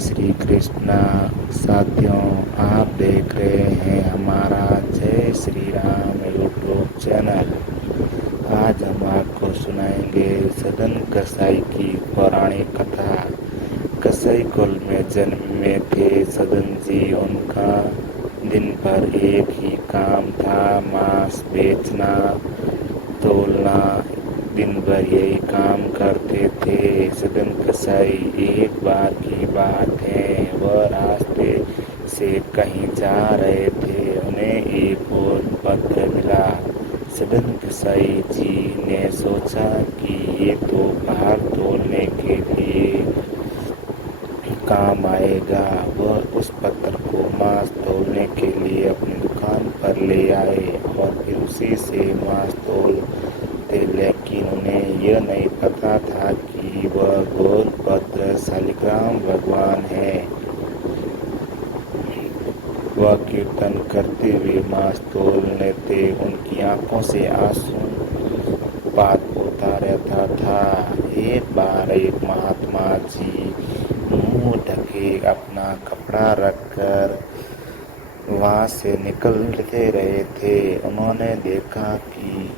श्री कृष्णा। साथियों, आप देख रहे हैं हमारा जय श्री राम यूट्यूब चैनल। आज हम आपको सुनाएंगे सदन कसाई की पौराणिक कथा। कसाई कुल में जन्मे थे सदन जी। उनका दिन भर एक ही काम था, मांस बेचना तोलना। दिन भर यही काम करते थे सदन कसाई। एक बार की बात है, वह रास्ते से कहीं जा रहे थे। उन्हें एक और पत्र मिला। सदन कसाई जी ने सोचा कि ये तो भार तोलने के लिए काम आएगा। वह उस पत्र को मांस तोलने के लिए अपनी दुकान पर ले आए और फिर उसी से मांस तोलते। लेकिन उन्हें यह नहीं पता था कि वह गौरभद्र शालिग्राम भगवान है। वह कीर्तन करते हुए मांस तोलने थे। उनकी आंखों से आंसू-पात होता रहता था। एक बार एक महात्मा जी मुंह ढके अपना कपड़ा रखकर वहां से निकलते रहे थे। उन्होंने देखा कि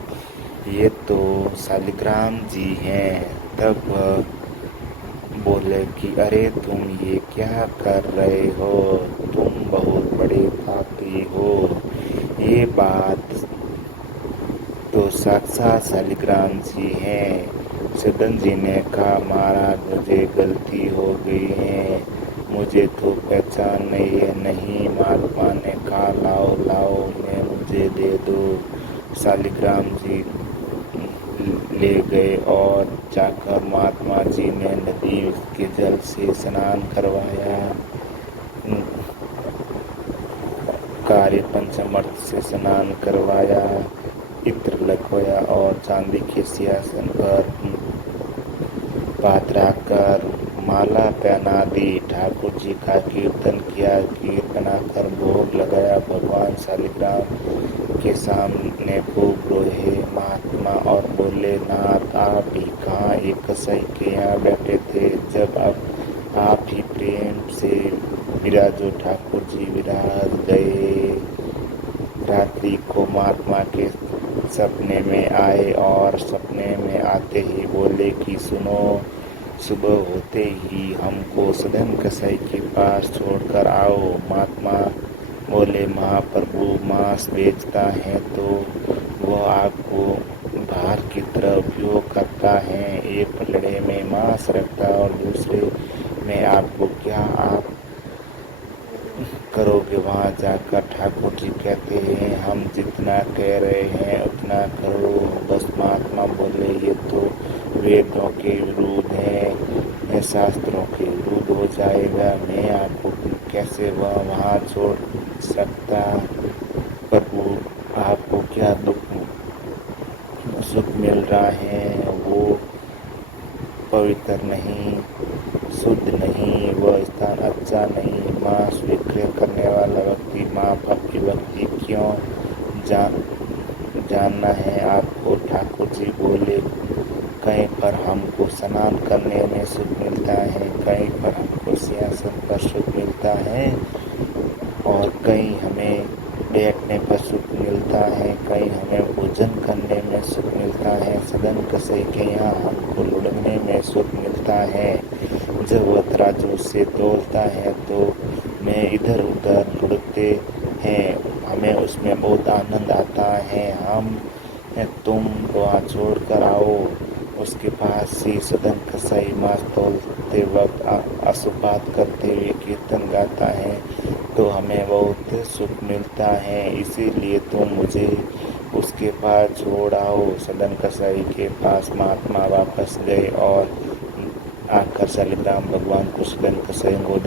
ये तो शालिग्राम जी हैं। तब वह बोले कि अरे तुम ये क्या कर रहे हो, तुम बहुत बड़े पापी हो। ये बात तो साक्षात शालिग्राम जी हैं। सदन जी ने कहा, महाराज मुझे गलती हो गई है, मुझे तो पहचान नहीं। महात्मा ने कहा, लाओ लाओ इन्हें मुझे दे दो। शालिग्राम जी ले गए और जाकर महात्मा जी ने नदी के जल से स्नान करवाया। कार्य पंचामृत से स्नान करवाया, इत्र लगवाया और चांदी के सिंहासन पर पात्रा कर माला पहना दी। ठाकुर जी का कीर्तन किया, खीर बनाकर भोग लगाया। भगवान शालिग्राम के सामने खूब रोए महात्मा और बोले, नाथ आप ही कहाँ एक कसाई के यहाँ बैठे थे, जब अब आप ही प्रेम से विराजो। ठाकुर जी विराज गए। रात्रि को महात्मा के सपने में आए और सपने में आते ही बोले कि सुनो, सुबह होते ही हमको सदन कसाई के पास छोड़कर आओ। महात्मा बोले, महाप्रभु मांस बेचता है तो वह आपको भार की तरह उपयोग करता है। एक पलड़े में मांस रखता है और दूसरे में आपको क्या आप करोगे वहाँ जाकर। ठाकुर जी कहते हैं, हम जितना कह रहे हैं उतना करो। बस महात्मा बोले, ये तो वेदों के विरुद्ध है, शास्त्रों के विरुद्ध हो जाएगा। मैं आपको कैसे वहाँ छोड़ सकता। प्रभु आपको क्या सुख मिल रहा है, वो पवित्र नहीं, शुद्ध नहीं, वह स्थान अच्छा नहीं। मांस विक्रय करने वाला व्यक्ति महापापी व्यक्ति क्यों जानना है आपको। ठाकुर जी बोले, कहीं पर हमको स्नान करने में सुख मिलता है, कहीं पर हमको सिंहासन पर सुख मिलता है और कहीं हमें बैठने पर सुख मिलता है, कहीं हमें भोजन करने में सुख मिलता है। सदन कसाई के यहाँ हमको लुढ़कने में सुख मिलता है। जब वह तराजू से तोलता है तो मैं इधर उधर लुढ़कते हैं, हमें उसमें बहुत आनंद आता है। तुम वहाँ छोड़ कर आओ। उसके पास ही सदन कसाई मांस तोलते वक्त अशुभात करते हुए कीर्तन गाता है तो हमें बहुत सुख मिलता है, इसीलिए तुम मुझे उसके पास छोड़ आओ। सदन कसाई के पास महात्मा वापस गए और आकर शालिग्राम भगवान को सदन कसाई को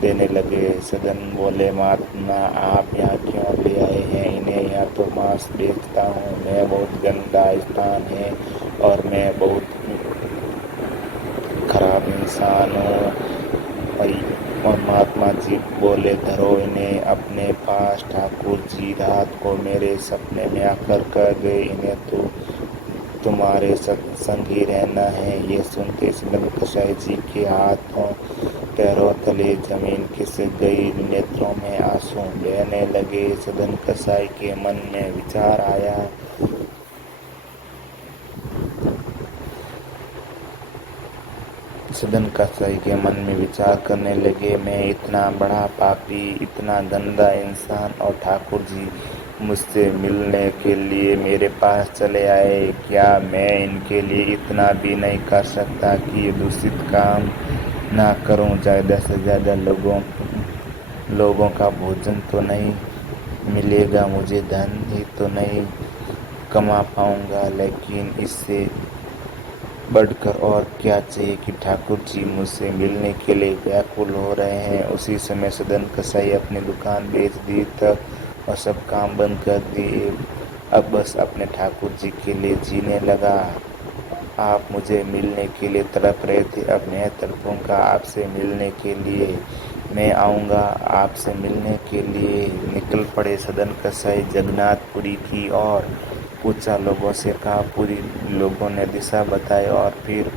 देने लगे। सदन बोले, महात्मा आप यहाँ क्यों ले आए हैं इन्हें, यहाँ तो मांस बेचता हूँ, मैं बहुत गंदा स्थान है और मैं बहुत खराब इंसान हूँ। और महात्मा जी बोले, धरो इन्हें अपने पास। ठाकुर जी रात को मेरे सपने में आकर कह गए, इन्हें तो तुम्हारे संग ही रहना है। ये सुनते सदन कसाई जी के हाथों पैरों तले जमीन खिसक गई, नेत्रों में आंसू बहने लगे। सदन कसाई के मन में विचार आया, सदन कसाई के मन में विचार करने लगे, मैं इतना बड़ा पापी, इतना गंदा इंसान, और ठाकुर जी मुझसे मिलने के लिए मेरे पास चले आए। क्या मैं इनके लिए इतना भी नहीं कर सकता कि ये दूषित काम ना करूं? ज़्यादा से ज़्यादा लोगों का भोजन तो नहीं मिलेगा, मुझे धन ही तो नहीं कमा पाऊंगा, लेकिन इससे बढ़कर और क्या चाहिए कि ठाकुर जी मुझसे मिलने के लिए व्याकुल हो रहे हैं। उसी समय सदन कसाई अपनी दुकान बेच दी तब और सब काम बंद कर दिए। अब बस अपने ठाकुर जी के लिए जीने लगा। आप मुझे मिलने के लिए तड़प रहे थे, अब मैं तड़पूंगा आपसे मिलने के लिए। मैं आऊँगा आपसे मिलने के लिए। निकल पड़े सदन कसाई जगन्नाथपुरी की ओर। पूछा लोगों से, कहा पूरी लोगों ने दिशा बताई और फिर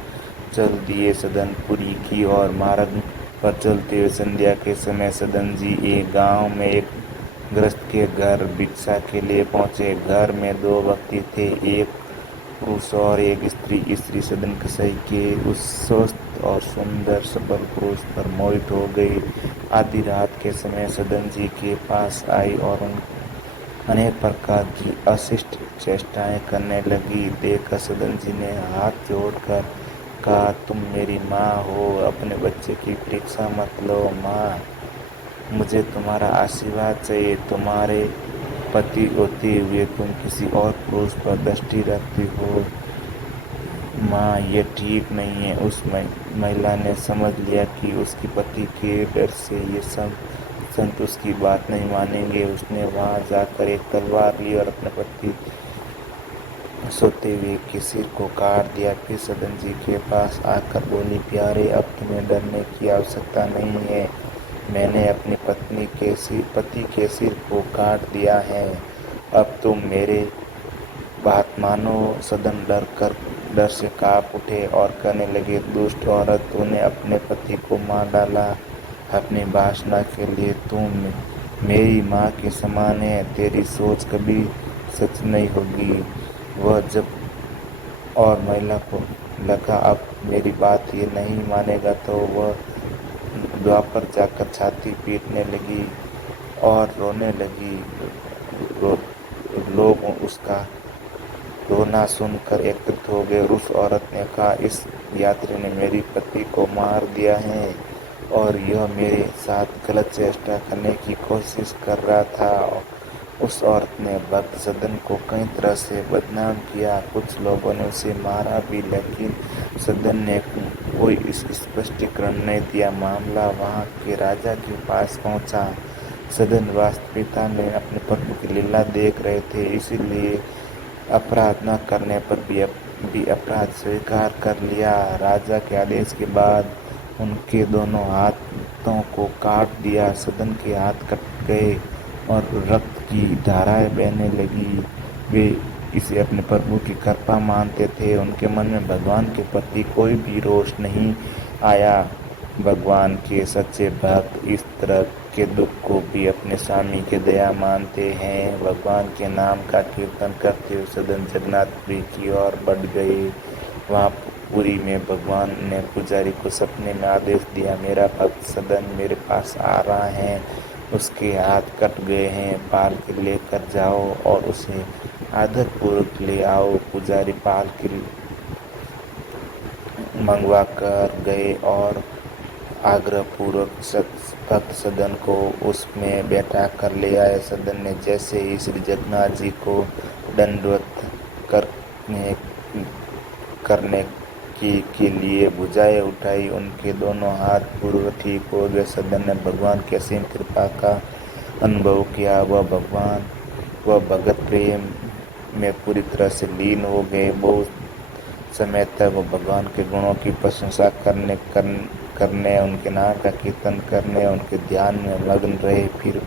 चल दिए सदनपुरी की ओर। मार्ग पर चलते हुए संध्या के समय सदन जी एक गांव में एक गृहस्थ के घर भिक्षा के लिए पहुंचे। घर में दो व्यक्ति थे, एक पुरुष और एक स्त्री। स्त्री सदन कसाई के उस स्वस्थ और सुंदर सबल पुरुष पर मोहित हो गई। आधी रात के समय सदन जी के पास आई और अनेक प्रकार की अशिष्ट चेष्टाएं करने लगी। देखकर सदन जी ने हाथ जोड़कर कहा, तुम मेरी माँ हो, अपने बच्चे की परीक्षा मत लो। माँ, मुझे तुम्हारा आशीर्वाद चाहिए। तुम्हारे पति होते हुए तुम किसी और पुरुष पर दृष्टि रखती हो। माँ, ये ठीक नहीं है। उस महिला ने समझ लिया कि उसके पति के डर से ये संत उसकी बात नहीं मानेंगे। उसने वहां जाकर एक तलवार ली और अपने पति सोते हुए के सिर को काट दिया। फिर सदन जी के पास आकर बोली, प्यारे, अब तुम्हें डरने की आवश्यकता नहीं है। मैंने अपनी पति के सिर को काट दिया है। अब तुम मेरे बात मानो। सदन डर से कांप उठे और कहने लगे, दुष्ट औरत, तूने अपने पति को मार डाला अपनी वासना के लिए। तुम मेरी माँ के समान है, तेरी सोच कभी सच नहीं होगी। वह जब और महिला को लगा अब मेरी बात ये नहीं मानेगा तो वह द्वार जाकर छाती पीटने लगी और रोने लगी। लोग उसका रोना सुनकर एकत्रित हो गए। उस औरत ने कहा, इस यात्री ने मेरी पति को मार दिया है और यह मेरे साथ गलत चेष्टा करने की कोशिश कर रहा था। उस औरत ने भक्त सदन को कई तरह से बदनाम किया। कुछ लोगों ने उसे मारा भी, लेकिन सदन ने कोई स्पष्टीकरण नहीं दिया। मामला वहां के राजा के पास पहुंचा। सदन वास्तविकता में अपने प्रभु की लीला देख रहे थे, इसीलिए अपराध न करने पर भी अपराध स्वीकार कर लिया। राजा के आदेश के बाद उनके दोनों हाथों को काट दिया। सदन के हाथ कट गए और रक्त की धाराएं बहने लगी। वे इसे अपने प्रभु की कृपा मानते थे। उनके मन में भगवान के प्रति कोई भी रोष नहीं आया। भगवान के सच्चे भक्त इस तरह के दुख को भी अपने स्वामी की दया मानते हैं। भगवान के नाम का कीर्तन करते हुए सदन जगन्नाथपुरी की ओर बढ़ गए। वहाँ पुरी में भगवान ने पुजारी को सपने में आदेश दिया, मेरा भक्त सदन मेरे पास आ रहा है, उसके हाथ कट गए हैं, पाल के लेकर जाओ और उसे आदर पूर्वक ले आओ। पुजारी पाल के मंगवा कर गए और आग्रह पूर्वक भक्त सदन को उसमें बैठा कर ले आए। सदन ने जैसे ही श्री जगन्नाथ जी को दंडवत करने के लिए भुजाएं उठाई, उनके दोनों हाथ पूर्व ठीक हो गए। सदन ने भगवान की असीम कृपा का अनुभव किया। वह भगत प्रेम में पूरी तरह से लीन हो गए। बहुत समय तक वो भगवान के गुणों की प्रशंसा करने उनके नाम का कीर्तन करने, उनके ध्यान में मग्न रहे। फिर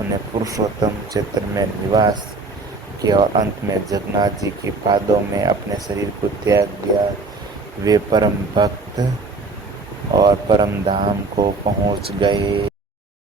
उन्हें पुरुषोत्तम क्षेत्र में निवास किया और अंत में जगन्नाथ जी के पादों में अपने शरीर को त्याग दिया। वे परम भक्त और परम धाम को पहुँच गए।